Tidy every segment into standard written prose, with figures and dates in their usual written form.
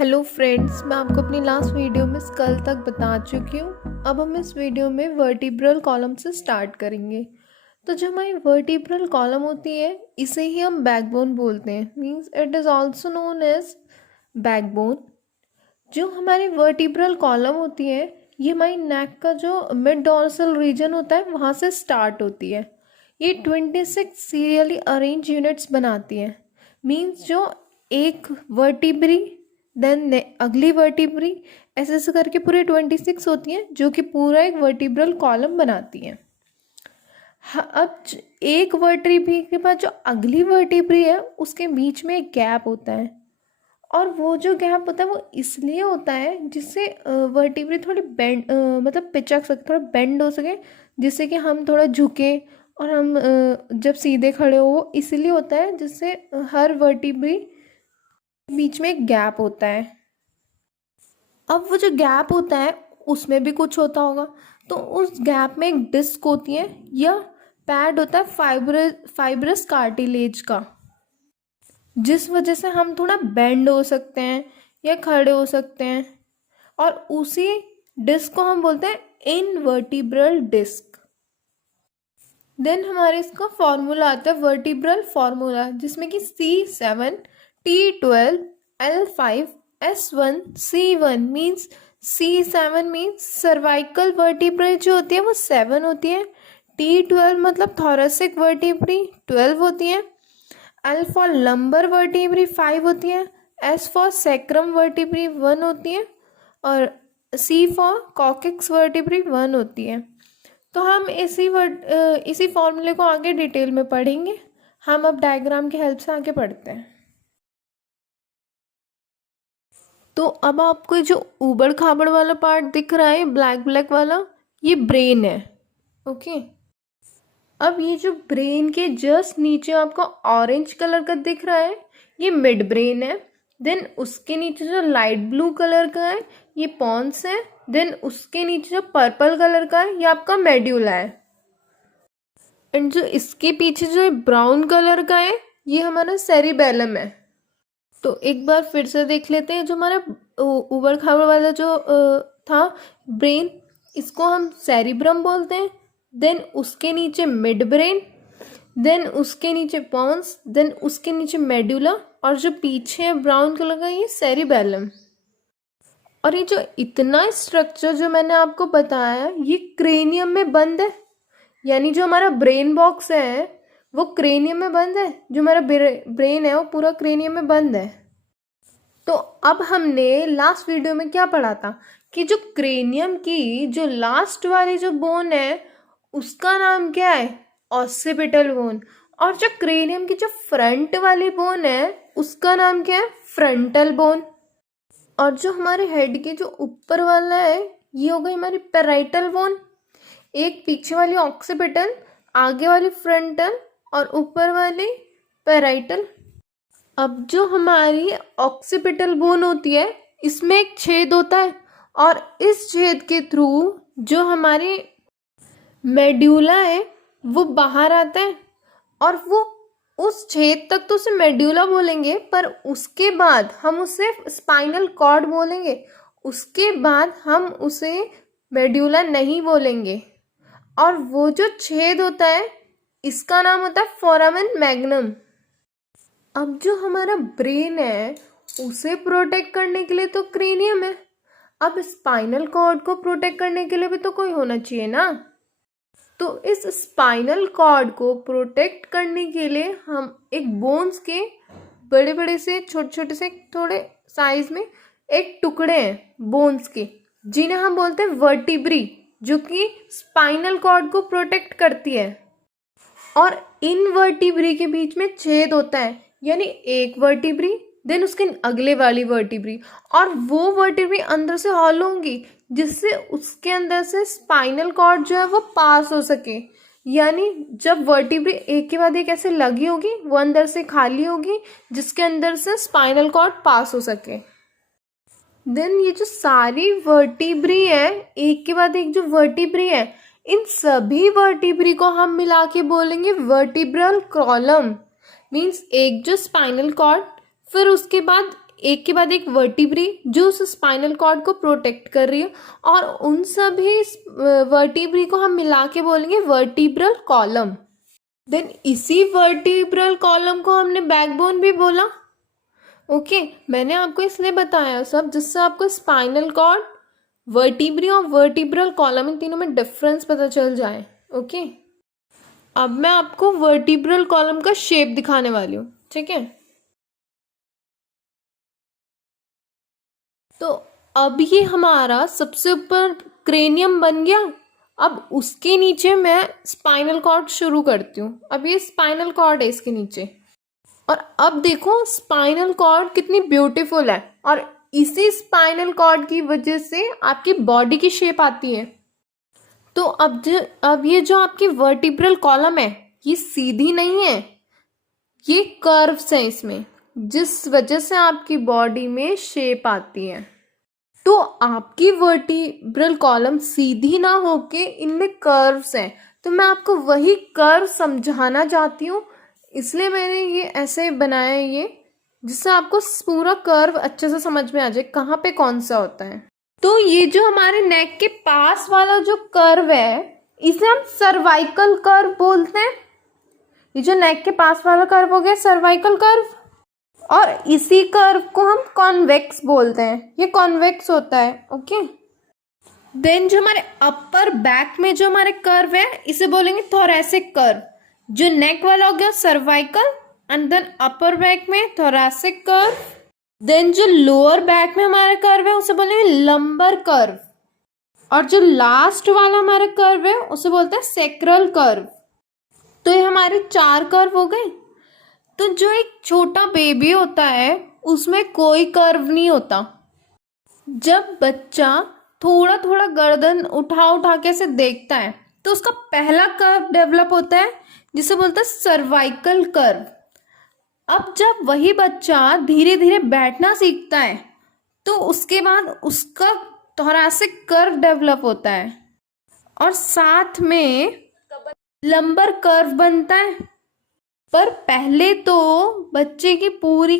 Hello friends, मैं आपको अपनी लास्ट वीडियो में स्कल तक बता चुकी हूँ। अब हम इस वीडियो में वर्टिब्रल कॉलम से स्टार्ट करेंगे। तो जो हमारी वर्टिब्रल कॉलम होती है इसे ही हम बैकबोन बोलते हैं। Means it is also known as backbone. जो हमारी वर्टिब्रल कॉलम होती है ये हमारी नेक का जो मिड डॉर्सल रीजन होता है वहाँ से स्टार्ट होती है। ये 26 सीरियली अरेंज यूनिट्स बनाती है। मींस जो एक वर्टिब्री देन अगली वर्टिब्री ऐसे ऐसे करके पूरे 26 होती हैं जो कि पूरा एक वर्टिब्रल कॉलम बनाती हैं। अब एक वर्टिब्री के बाद जो अगली वर्टिब्री है उसके बीच में एक गैप होता है, और वो जो गैप होता है वो इसलिए होता है जिससे वर्टिब्री थोड़ी बेंड मतलब पिचक सके, थोड़ा बेंड हो सके, जिससे कि हम थोड़ा झुके और हम जब सीधे खड़े हो, इसलिए होता है जिससे हर वर्टिब्री बीच में एक गैप होता है। अब वो जो गैप होता है उसमें भी कुछ होता होगा, तो उस गैप में एक डिस्क होती है या पैड होता है फाइब्रस कार्टिलेज का, जिस वजह से हम थोड़ा बेंड हो सकते हैं या खड़े हो सकते हैं, और उसी डिस्क को हम बोलते हैं इनवर्टिब्रल डिस्क। देन हमारे इसका फॉर्मूला आता है वर्टिब्रल फॉर्मूला, जिसमें कि C7 T12 L5 S1 C1 means C7 means cervical vertebrae जो होती है वो 7 होती है, T12 मतलब थोरेसिक वर्टिब्री 12 होती है, L फॉर लंबर वर्टिब्री 5 होती है, S फॉर सैक्रम वर्टिब्री 1 होती है, और C फॉर कॉक्सिक्स वर्टिब्री 1 होती है। तो हम इसी फॉर्मूले को आगे डिटेल में पढ़ेंगे। हम अब डायग्राम की हेल्प से आगे पढ़ते हैं। तो अब आपको जो ऊबड़ खाबड़ वाला पार्ट दिख रहा है ब्लैक ब्लैक वाला, ये ब्रेन है। ओके, अब ये जो ब्रेन के जस्ट नीचे आपको ऑरेंज कलर का दिख रहा है ये मिड ब्रेन है। देन उसके नीचे जो लाइट ब्लू कलर का है ये पॉन्स है। देन उसके नीचे जो पर्पल कलर का है ये आपका मेड्यूला है। एंड जो इसके पीछे जो ब्राउन कलर का है ये हमारा सेरिबेलम है। तो एक बार फिर से देख लेते हैं। जो हमारा ऊबड़ खाबड़ वाला जो था ब्रेन, इसको हम सेरिब्रम बोलते हैं। देन उसके नीचे मिड ब्रेन, देन उसके नीचे पॉन्स, देन उसके नीचे मेड्यूला, और जो पीछे है ब्राउन कलर का ये सेरिबेलम। और ये जो इतना स्ट्रक्चर जो मैंने आपको बताया ये क्रेनियम में बंद है, यानी जो हमारा ब्रेन बॉक्स है वो क्रेनियम में बंद है। जो हमारा ब्रेन है वो पूरा क्रेनियम में बंद है। तो अब हमने लास्ट वीडियो में क्या पढ़ा था कि जो क्रेनियम की जो लास्ट वाली जो बोन है उसका नाम क्या है? Occipital bone. और जो क्रेनियम की जो फ्रंट वाली बोन है उसका नाम क्या है? Frontal bone. और जो हमारे हेड के जो ऊपर वाला है ये हो गई हमारी पैराइटल बोन। एक पीछे वाली ऑक्सीपिटल, आगे वाली फ्रंटल, और ऊपर वाली पैराइटल। अब जो हमारी ऑक्सीपिटल बोन होती है इसमें एक छेद होता है, और इस छेद के थ्रू जो हमारी मेड्यूला है वो बाहर आता है, और वो उस छेद तक तो उसे मेड्यूला बोलेंगे, पर उसके बाद हम उसे स्पाइनल कॉर्ड बोलेंगे। उसके बाद हम उसे मेड्यूला नहीं बोलेंगे। और वो जो छेद होता है इसका नाम होता है फोरामेन मैग्नम। अब जो हमारा ब्रेन है उसे प्रोटेक्ट करने के लिए तो क्रेनियम है। अब स्पाइनल कॉर्ड को प्रोटेक्ट करने के लिए भी तो कोई होना चाहिए ना। तो इस स्पाइनल कॉर्ड को प्रोटेक्ट करने के लिए हम एक बोन्स के बड़े बड़े से छोटे छोटे से थोड़े साइज में एक टुकड़े हैं बोन्स के, जिन्हें हम बोलते हैं वर्टिब्री, जो कि स्पाइनल कॉर्ड को प्रोटेक्ट करती है। और इन वर्टिब्री के बीच में छेद होता है, यानी एक वर्टिब्री देन उसके अगले वाली वर्टिब्री, और वो वर्टिब्री अंदर से हॉलो होंगी जिससे उसके अंदर से स्पाइनल कॉर्ड जो है वो पास हो सके। यानी जब वर्टिब्री एक के बाद एक ऐसे लगी होगी वो अंदर से खाली होगी जिसके अंदर से स्पाइनल कॉर्ड पास हो सके। देन ये जो सारी वर्टिब्री है एक के बाद एक जो वर्टिब्री है इन सभी वर्टिब्री को हम मिला के बोलेंगे वर्टिब्रल कॉलम। मीन्स एक जो स्पाइनल कॉर्ड, फिर उसके बाद एक के बाद एक वर्टिब्री जो उस स्पाइनल कॉर्ड को प्रोटेक्ट कर रही है, और उन सभी वर्टिब्री को हम मिला के बोलेंगे वर्टिब्रल कॉलम। देन इसी वर्टिब्रल कॉलम को हमने बैकबोन भी बोला। ओके, मैंने आपको इसलिए बताया सब जिससे आपको स्पाइनल कॉर्ड, वर्टिब्री और वर्टिब्रल कॉलम इन तीनों में डिफरेंस पता चल जाए। ओके, अब मैं आपको वर्टिब्रल कॉलम का शेप दिखाने वाली हूँ, ठीक है। तो अब ये हमारा सबसे ऊपर क्रेनियम बन गया। अब उसके नीचे मैं स्पाइनल कॉर्ड शुरू करती हूँ। अब ये स्पाइनल कॉर्ड है इसके नीचे, और अब देखो स्पाइनल कॉर्ड कितनी ब्यूटीफुल है, और इसी स्पाइनल कॉर्ड की वजह से आपकी बॉडी की शेप आती है। तो अब ये जो आपकी वर्टिब्रल कॉलम है ये सीधी नहीं है, ये कर्व्स हैं इसमें, जिस वजह से आपकी बॉडी में शेप आती है। तो आपकी वर्टिब्रल कॉलम सीधी ना होके इनमें कर्व्स हैं, तो मैं आपको वही कर्व समझाना चाहती हूँ, इसलिए मैंने ये ऐसे बनाया है ये, जिससे आपको पूरा कर्व अच्छे से समझ में आ जाए कहाँ पे कौन सा होता है। तो ये जो हमारे नेक के पास वाला जो कर्व है इसे हम सर्वाइकल कर्व बोलते हैं। ये जो नेक के पास वाला कर्व हो गया सर्वाइकल कर्व, और इसी कर्व को हम कॉन्वेक्स बोलते हैं, ये कॉन्वेक्स होता है। ओके, देन जो हमारे अपर बैक में जो हमारे कर्व है इसे बोलेंगे थोरैसिक कर्व। जो नेक वाला हो गया cervical, and then upper back में थोरैसिक कर्व। देन जो लोअर बैक में हमारा कर्व है उसे बोलेंगे लंबर कर्व, और जो लास्ट वाला हमारा कर्व है उसे बोलते हैं सेक्रल कर्व। तो ये हमारे 4 कर्व हो गए। तो जो एक छोटा बेबी होता है उसमें कोई कर्व नहीं होता। जब बच्चा थोड़ा थोड़ा गर्दन उठा के ऐसे देखता है तो उसका पहला कर्व डेवलप होता है जिसे बोलते हैं सर्वाइकल कर्व। अब जब वही बच्चा धीरे धीरे बैठना सीखता है तो उसके बाद उसका थोरैसिक कर्व डेवलप होता है, और साथ में लंबर कर्व बनता है। पर पहले तो बच्चे की पूरी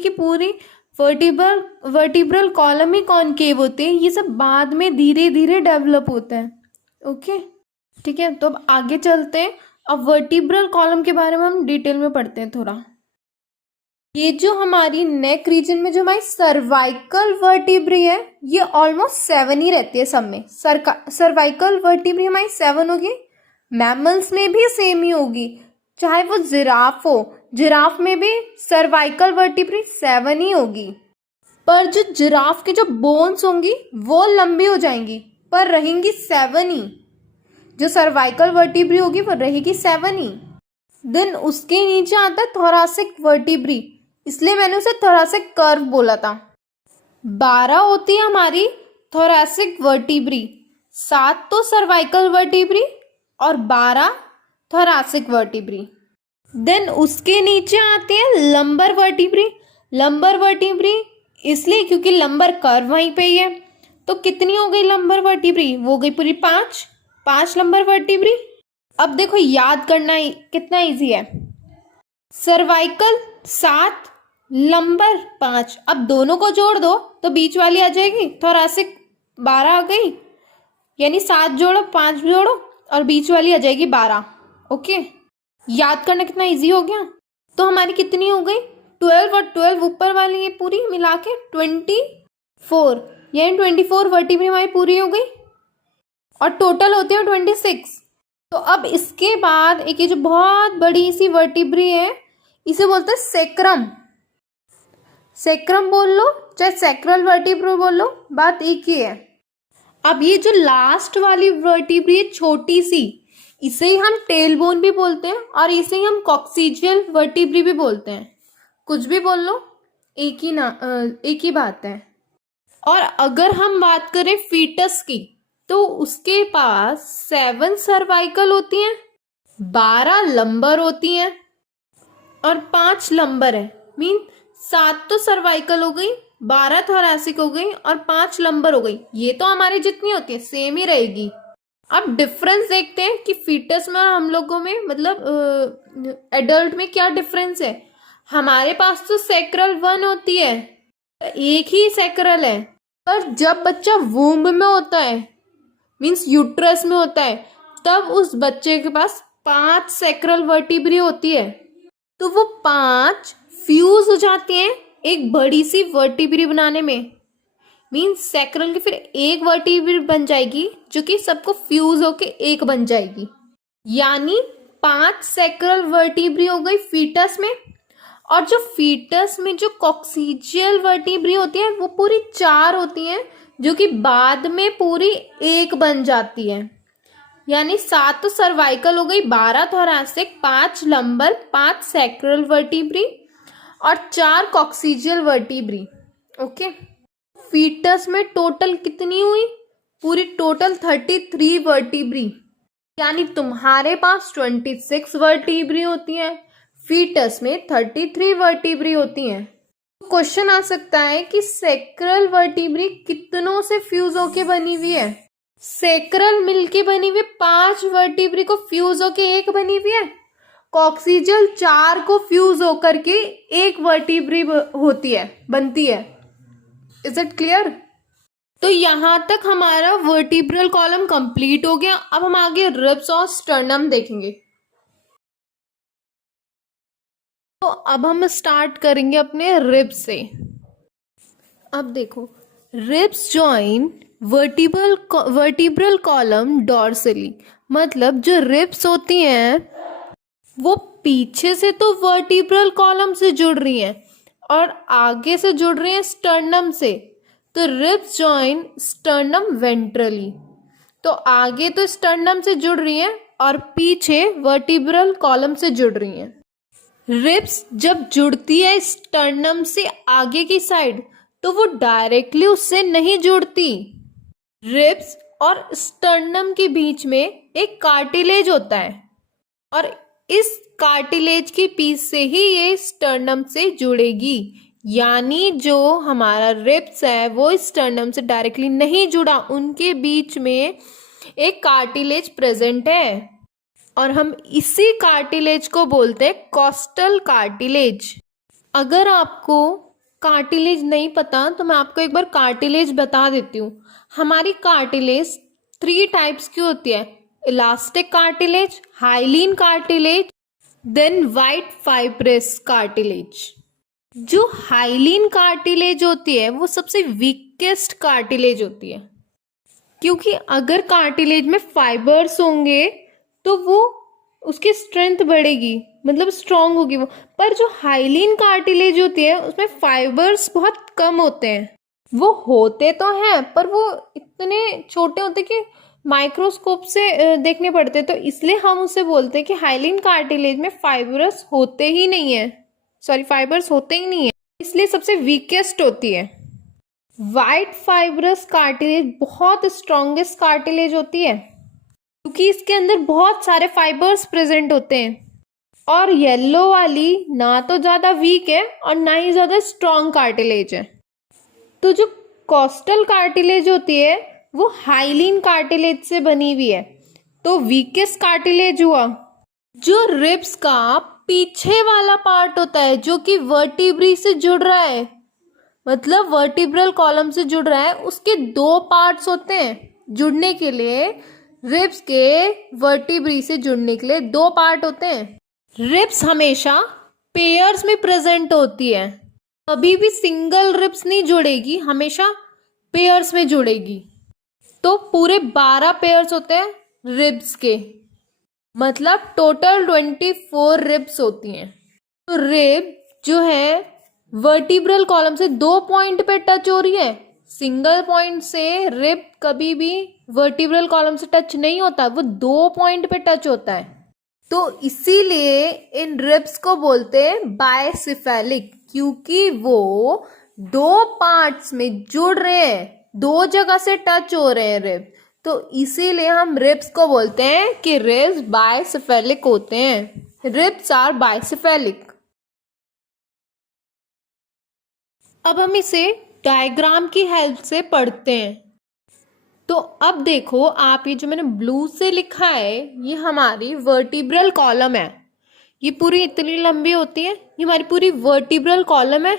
वर्टिब्रल कॉलम ही कॉनकेव होते हैं, ये सब बाद में धीरे धीरे डेवलप होता है। ओके, ठीक है। तो अब आगे चलते हैं, अब वर्टिब्रल कॉलम के बारे में हम डिटेल में पढ़ते हैं थोड़ा। ये जो हमारी नेक रीजन में जो हमारी सर्वाइकल वर्टिब्री है ये ऑलमोस्ट 7 ही रहती है सब में। सर्वाइकल वर्टिब्री हमारी 7 होगी। मैमल्स में भी सेम ही होगी, चाहे वो जिराफ हो, जिराफ में भी सर्वाइकल वर्टिब्री 7 ही होगी। पर जो जिराफ के जो बोन्स होंगी वो लंबी हो जाएंगी पर रहेंगी 7 ही। जो सर्वाइकल वर्टिब्री होगी वो रहेगी 7 ही। देन उसके नीचे आता है थोरैसिक वर्टिब्री, इसलिए मैंने उसे थोरैसिक कर्व बोला था। 12 होती है हमारी थोरैसिक वर्टिब्री, 7 तो सर्वाइकल वर्टिब्री और 12 थोरैसिक वर्टिब्री। देन उसके नीचे आती है लंबर वर्टिब्री। लंबर वर्टिब्री इसलिए क्योंकि लंबर कर्व वहीं पे ही है। तो कितनी हो गई लंबर वर्टिब्री? वो गई पूरी 5 लंबर वर्टिब्री। अब देखो याद करना कितना इजी है। Cervical 7, lumbar 5। अब दोनों को जोड़ दो तो बीच वाली आ जाएगी, थोरैसिक 12 आ गई, यानी 7 जोड़ो 5 जोड़ो और बीच वाली आ जाएगी 12। ओके, याद करना कितना इजी हो गया। तो हमारी कितनी हो गई 12, और 12 ऊपर वाली ये पूरी मिला के 24, यानी 24 वर्टिब्री हमारी पूरी हो गई, और टोटल होते हैं 26। तो अब इसके बाद एक ये जो बहुत बड़ी सी वर्टिब्री है इसे बोलते हैं सेक्रम। सेक्रम बोल लो चाहे सेक्रल वर्टिब्री बोल लो, बात एक ही है। अब ये जो लास्ट वाली वर्टिब्री है छोटी सी, इसे ही हम टेल बोन भी बोलते हैं और इसे ही हम कॉक्सिजियल वर्टिब्री भी बोलते हैं। कुछ भी बोल लो, एक ही बात है। और अगर हम बात करें फीटस की तो उसके पास 7 सर्वाइकल होती हैं, 12 लंबर होती हैं और 5 लंबर है। मीन 7 तो सर्वाइकल हो गई, 12 थोरैसिक हो गई और 5 लंबर हो गई। ये तो हमारी जितनी होती है सेम ही रहेगी। अब डिफरेंस देखते हैं कि फीटस में और हम लोगों में, मतलब एडल्ट में क्या डिफरेंस है। हमारे पास तो सेक्रल 1 होती है एक ही सैक्रल है, पर जब बच्चा वूम्ब में होता है, मीन्स यूट्रस में होता है, तब उस बच्चे के पास 5 सैक्रल वर्टिब्री होती है। तो वो 5 फ्यूज हो जाती हैं एक बड़ी सी वर्टिब्री बनाने में। मीन्स सैक्रल की फिर एक वर्टिब्री बन जाएगी जो कि सबको फ्यूज होके एक बन जाएगी। यानी 5 सैक्रल वर्टिब्री हो गई फीटस में, और जो फीटस में जो कॉक्सीजियल वर्टिब्री होती है वो पूरी 4 होती हैं, जो कि बाद में पूरी एक बन जाती है। यानी 7 तो सर्वाइकल हो गई, 12 थोरैसिक, 5 लंबर, 5 सैक्रल वर्टिब्री और 4 कॉक्सीजियल वर्टिब्री। ओके, फीटस में टोटल कितनी हुई? पूरी टोटल 33 वर्टिब्री। यानी तुम्हारे पास 26 वर्टिब्री होती हैं, फीटस में 33 वर्टिब्री होती हैं। क्वेश्चन आ सकता है कि सैक्रल वर्टिब्री कितनों से फ्यूज होके बनी हुई है? सैक्रल मिलके बनी हुई 5 वर्टिब्री को फ्यूज होके एक बनी हुई है, कॉक्सीजियल 4 को फ्यूज होकर के एक वर्टिब्री होती है, बनती है। Is it clear? तो यहां तक हमारा वर्टिब्रल कॉलम कंप्लीट हो गया। अब हम आगे रिब्स और स्टर्नम देखेंगे। तो अब हम स्टार्ट करेंगे अपने रिब्स से। अब देखो, ribs join vertebral column dorsally, मतलब जो रिब्स होती हैं वो पीछे से तो वर्टिब्रल कॉलम से जुड़ रही हैं और आगे से जुड़ रही हैं स्टर्नम से। तो रिब्स जॉइन स्टर्नम वेंट्रली, तो आगे तो स्टर्नम से जुड़ रही हैं और पीछे वर्टिब्रल कॉलम से जुड़ रही हैं। रिब्स जब जुड़ती है स्टर्नम से आगे की साइड, तो वो डायरेक्टली उससे नहीं जुड़ती। रिब्स और स्टर्नम के बीच में एक कार्टिलेज होता है और इस कार्टिलेज की पीस से ही ये स्टर्नम से जुड़ेगी। यानी जो हमारा रिब्स है वो स्टर्नम से डायरेक्टली नहीं जुड़ा, उनके बीच में एक कार्टिलेज प्रेजेंट है और हम इसी कार्टिलेज को बोलते हैं कॉस्टल कार्टिलेज। अगर आपको कार्टिलेज नहीं पता तो मैं आपको एक बार कार्टिलेज बता देती हूँ। हमारी कार्टिलेज 3 टाइप्स की होती है, elastic cartilage, hyaline cartilage, then white fibrous cartilage. जो हाइलीन कार्टिलेज होती है वो सबसे वीकेस्ट कार्टिलेज होती है, क्योंकि अगर कार्टिलेज में फाइबर्स होंगे तो वो उसकी स्ट्रेंथ बढ़ेगी, मतलब स्ट्रांग होगी वो। पर जो हाइलीन कार्टिलेज होती है उसमें फाइबर्स बहुत कम होते हैं। वो होते तो हैं पर वो इतने छोटे होते कि माइक्रोस्कोप से देखने पड़ते हैं, तो इसलिए हम उसे बोलते हैं कि हाइलीन कार्टिलेज में फाइबर्स होते ही नहीं है, फाइबर्स होते ही नहीं है, इसलिए सबसे वीकेस्ट होती है। वाइट फाइब्रस कार्टिलेज बहुत स्ट्रॉन्गेस्ट कार्टिलेज होती है, क्योंकि इसके अंदर बहुत सारे फाइबर्स प्रेजेंट होते हैं। और येलो वाली ना तो ज्यादा वीक है और ना ही ज्यादा स्ट्रॉन्ग कार्टिलेज है। तो जो कॉस्टल कार्टिलेज होती है वो हाइलीन कार्टिलेज से बनी हुई है, तो वीकेस्ट कार्टिलेज हुआ। जो रिब्स का पीछे वाला पार्ट होता है जो कि वर्टिब्री से जुड़ रहा है, मतलब वर्टिब्रल कॉलम से जुड़ रहा है, उसके 2 पार्ट्स होते हैं। जुड़ने के लिए रिब्स के वर्टिब्री से जुड़ने के लिए 2 पार्ट होते हैं। रिब्स हमेशा पेयर्स में प्रेजेंट होती है, कभी भी सिंगल रिब्स नहीं जुड़ेगी, हमेशा पेयर्स में जुड़ेगी। तो पूरे 12 पेयर्स होते हैं रिब्स के, मतलब टोटल 24 रिब्स होती हैं। तो रिब जो है वर्टिब्रल कॉलम से 2 पॉइंट पे टच हो रही है, सिंगल पॉइंट से रिब कभी भी वर्टिब्रल कॉलम से टच नहीं होता, वो 2 पॉइंट पे टच होता है। तो इसीलिए इन रिब्स को बोलते हैं बायसिफेलिक, क्योंकि वो 2 पार्ट्स में जुड़ रहे हैं, 2 जगह से टच हो रहे हैं रिब। तो इसीलिए हम रिब्स को बोलते हैं कि रिब्स बायसिफेलिक होते हैं। Ribs are bicephalic. अब हम इसे डायग्राम की हेल्प से पढ़ते हैं। तो अब देखो, आप ये जो मैंने ब्लू से लिखा है ये हमारी वर्टिब्रल कॉलम है। ये पूरी इतनी लंबी होती है, ये हमारी पूरी वर्टिब्रल कॉलम है।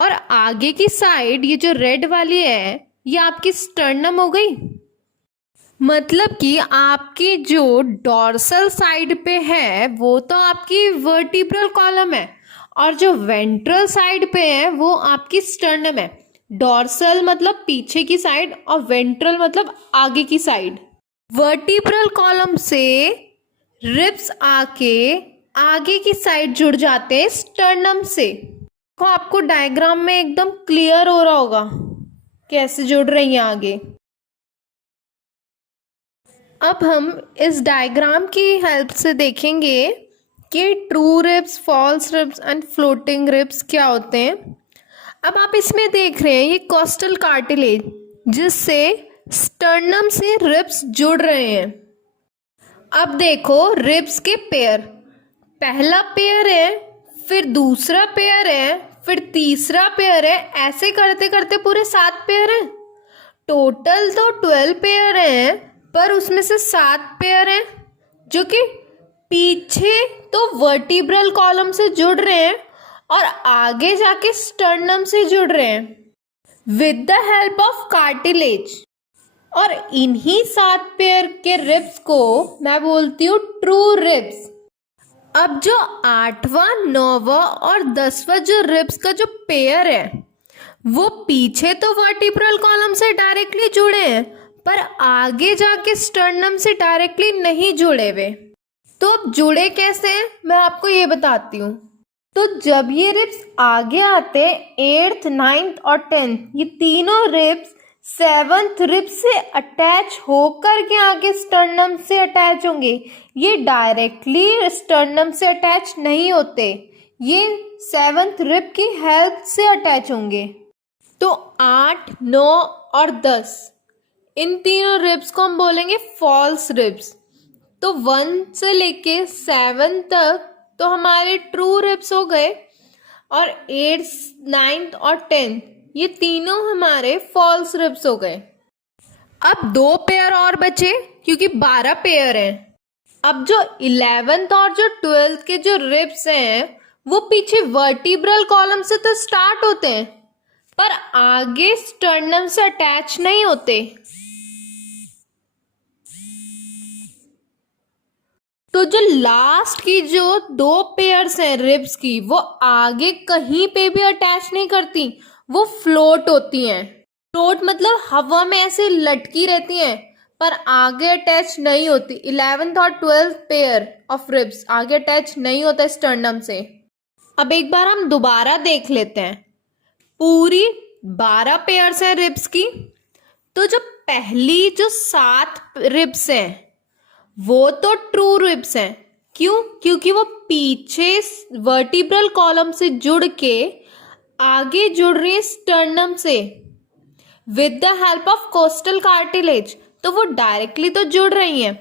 और आगे की साइड ये जो रेड वाली है ये आपकी स्टर्नम हो गई। मतलब कि आपकी जो डॉर्सल साइड पे है वो तो आपकी वर्टिब्रल कॉलम है और जो वेंट्रल साइड पे है वो आपकी स्टर्नम है। डॉर्सल मतलब पीछे की साइड और वेंट्रल मतलब आगे की साइड। वर्टिब्रल कॉलम से रिब्स आके आगे की साइड जुड़ जाते हैं स्टर्नम से। तो आपको डायग्राम में एकदम क्लियर हो रहा होगा कैसे जुड़ रही हैं आगे। अब हम इस डायग्राम की हेल्प से देखेंगे कि true ribs, false ribs and floating ribs क्या होते हैं। अब आप इसमें देख रहे हैं ये कोस्टल कार्टिलेज जिससे स्टर्नम से रिब्स जुड़ रहे हैं। अब देखो रिब्स के पेयर, पहला पेयर है, फिर दूसरा पेयर है, फिर तीसरा पेयर है, ऐसे करते करते पूरे 7 पेयर हैं। टोटल तो 12 पेयर हैं पर उसमें से 7 पेयर हैं जो कि पीछे तो वर्टिब्रल कॉलम से जुड़ रहे हैं और आगे जाके स्टर्नम से जुड़ रहे हैं with the help of cartilage. और इन्हीं 7 पेयर के रिब्स को मैं बोलती हूँ ट्रू रिब्स। अब जो 8वां, 9वां और 10वां जो रिब्स का जो पेयर है वो पीछे तो वर्टिब्रल कॉलम से डायरेक्टली जुड़े हैं पर आगे जाके स्टर्नम से डायरेक्टली नहीं जुड़े हुए। तो अब जुड़े कैसे हैं मैं आपको ये बताती हूँ। तो जब ये रिब्स आगे आते हैं 8th, 9th और 10th, ये तीनों रिब्स 7th रिब से अटैच होकर के आगे स्टर्नम से अटैच होंगे। ये डायरेक्टली स्टर्नम से अटैच नहीं होते, ये 7th रिब की हेल्प से अटैच होंगे। तो 8, 9 और 10 इन तीनों रिब्स को हम बोलेंगे फॉल्स रिब्स। तो 1 से लेके 7 तक तो हमारे ट्रू रिब्स हो गए और 8th, 9th और 10th ये तीनों हमारे फॉल्स रिब्स हो गए। अब 2 पेयर और बचे क्योंकि 12 पेयर हैं। अब जो 11th और जो 12th के जो रिब्स हैं वो पीछे वर्टिब्रल कॉलम से तो स्टार्ट होते हैं पर आगे स्टर्नम से अटैच नहीं होते। तो जो लास्ट की जो 2 पेयर्स हैं रिब्स की वो आगे कहीं पे भी अटैच नहीं करती, वो फ्लोट होती हैं। फ्लोट मतलब हवा में ऐसे लटकी रहती हैं पर आगे अटैच नहीं होती। 11th और 12th पेयर ऑफ रिब्स आगे अटैच नहीं होता स्टर्नम से। अब एक बार हम दोबारा देख लेते हैं। पूरी 12 पेयर्स हैं रिब्स की। तो जो पहली जो 7 रिब्स हैं वो तो ट्रू रिब्स हैं। क्यों? क्योंकि वो पीछे वर्टिब्रल कॉलम से जुड़ के आगे जुड़ रही है स्टर्नम से with the help of costal cartilage, तो वो डायरेक्टली तो जुड़ रही हैं।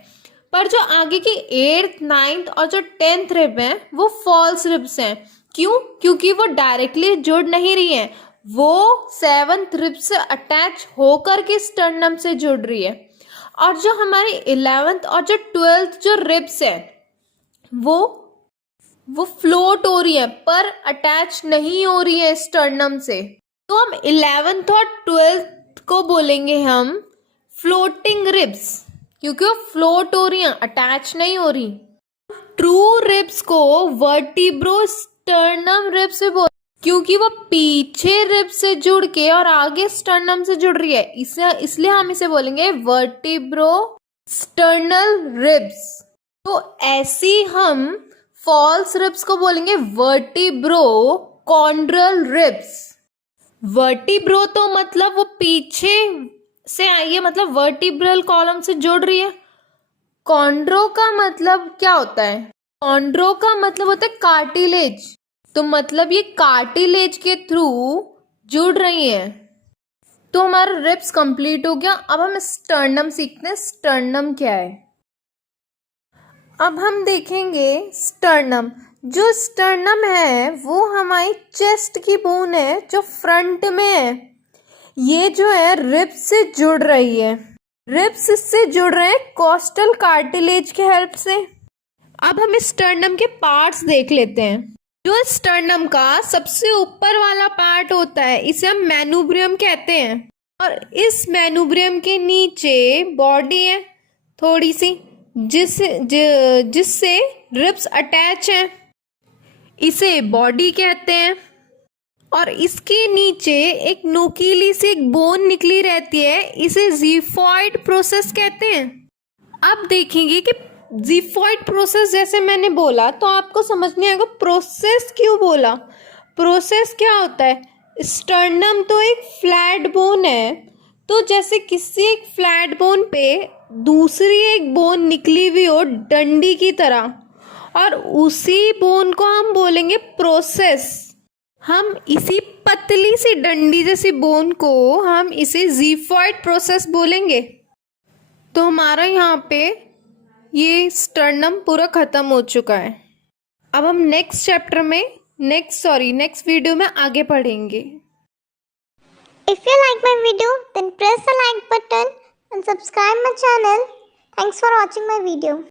पर जो आगे की 8th, 9th और जो 10th रिब है वो फॉल्स रिब्स हैं। क्यों? क्योंकि वो डायरेक्टली जुड़ नहीं रही हैं, वो 7th रिब से अटैच होकर के स्टर्नम से जुड़ रही है। और जो हमारी 11th और जो 12th जो रिब्स है वो फ्लोट हो रही है पर अटैच नहीं हो रही है स्टर्नम से। तो हम 11th और 12th को बोलेंगे हम फ्लोटिंग रिब्स क्योंकि वो फ्लोट हो रही हैं, अटैच नहीं हो रही। ट्रू रिब्स को वर्टिब्रो स्टर्नम रिब से बोल क्योंकि वो पीछे रिब से जुड़ के और आगे स्टर्नम से जुड़ रही है, इसलिए हम इसे बोलेंगे वर्टिब्रो स्टर्नल रिब्स। तो ऐसी हम फॉल्स रिब्स को बोलेंगे वर्टिब्रो कॉन्ड्रल रिब्स। वर्टिब्रो तो मतलब वो पीछे से आई है, मतलब वर्टिब्रल कॉलम से जुड़ रही है। कॉन्ड्रो का मतलब क्या होता है? कॉन्ड्रो का मतलब होता है कार्टिलेज, तो मतलब ये कार्टिलेज के थ्रू जुड़ रही है। तो हमारा रिब्स कंप्लीट हो गया। अब हम स्टर्नम सीखते हैं। स्टर्नम क्या है? अब हम देखेंगे स्टर्नम। जो स्टर्नम है वो हमारी चेस्ट की बोन है जो फ्रंट में है। ये जो है रिब्स से जुड़ रही है, रिब्स से जुड़ रहे हैं कोस्टल कार्टिलेज के हेल्प से। अब हम स्टर्नम के पार्ट्स देख लेते हैं। जो स्टर्नम का सबसे ऊपर वाला पार्ट होता है इसे हम मैनुब्रियम कहते हैं, और इस मैनुब्रियम के नीचे बॉडी है थोड़ी सी, जिससे रिब्स अटैच हैं, इसे बॉडी कहते हैं। और इसके नीचे एक नोकीली सी एक बोन निकली रहती है, इसे ज़िफॉइड प्रोसेस कहते हैं। अब देखेंगे कि ज़िफॉइड प्रोसेस जैसे मैंने बोला तो आपको समझ नहीं आएगा प्रोसेस क्यों बोला। प्रोसेस क्या होता है? स्टर्नम तो एक फ्लैट बोन है, तो जैसे किसी एक फ्लैट बोन पे दूसरी एक बोन निकली हुई हो डंडी की तरह, और उसी बोन को हम बोलेंगे प्रोसेस। हम इसी पतली सी डंडी जैसी बोन को हम इसे ज़िफॉइड प्रोसेस बोलेंगे। तो हमारा यहाँ पे ये स्टर्नम पूरा ख़त्म हो चुका है। अब हम नेक्स्ट चैप्टर में नेक्स्ट वीडियो में आगे पढ़ेंगे। If you like my video, then press the like button and subscribe my channel. Thanks for watching my video.